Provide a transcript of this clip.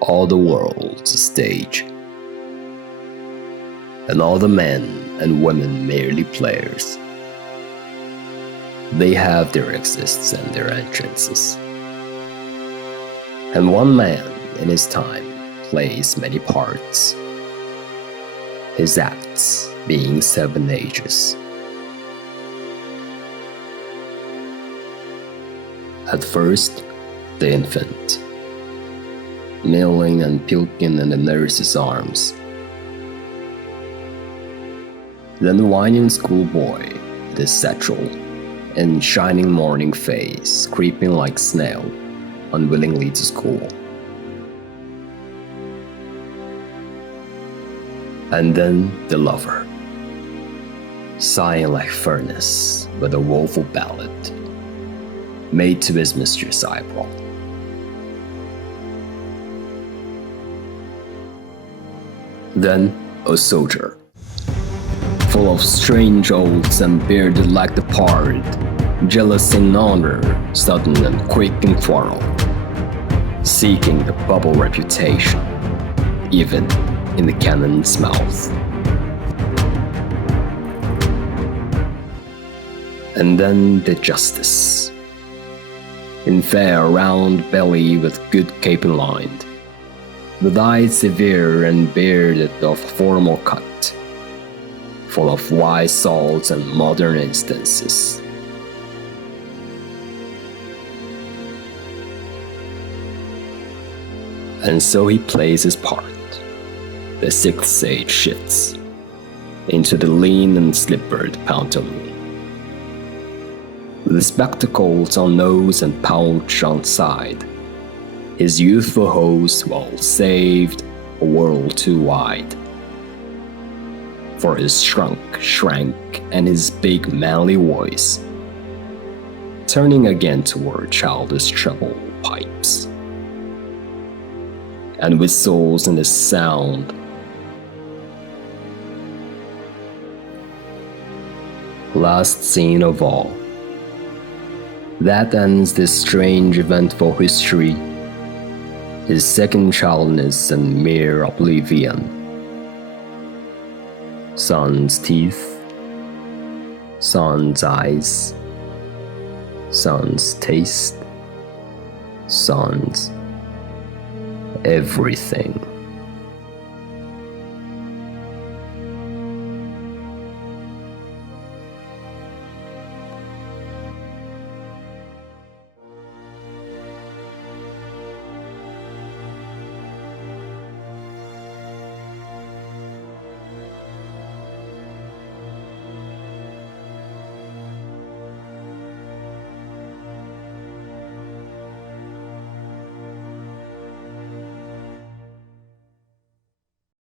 all the world's a stage, and all the men and women merely players. They have their exits and their entrances, and one man in his time plays many parts, his acts being 7 ages. At first, the infant, Mewling and puking in the nurse's arms. Then the whining schoolboy with his satchel and shining morning face creeping like snail unwillingly to school. And then the lover, sighing like furnace with a woeful ballad made to his mistress' eyebrow. Then a soldier, full of strange oaths and bearded like the pard, jealous in honor, sudden and quick in quarrel, seeking the bubble reputation, even in the cannon's mouth. And then the justice, in fair round belly with good capon lined, with eyes severe and bearded of formal cut, full of wise salts and modern instances. And so he plays his part. The 6th stage shifts into the lean and slippered pantaloon, with spectacles on nose and pouch on side. His youthful host well saved a world too wide for his shrank and his big manly voice, turning again toward childish treble pipes and whistles in the sound. Last scene of all. That ends this strange eventful history, his second childness and mere oblivion. Son's teeth, son's eyes, son's taste, son's everything.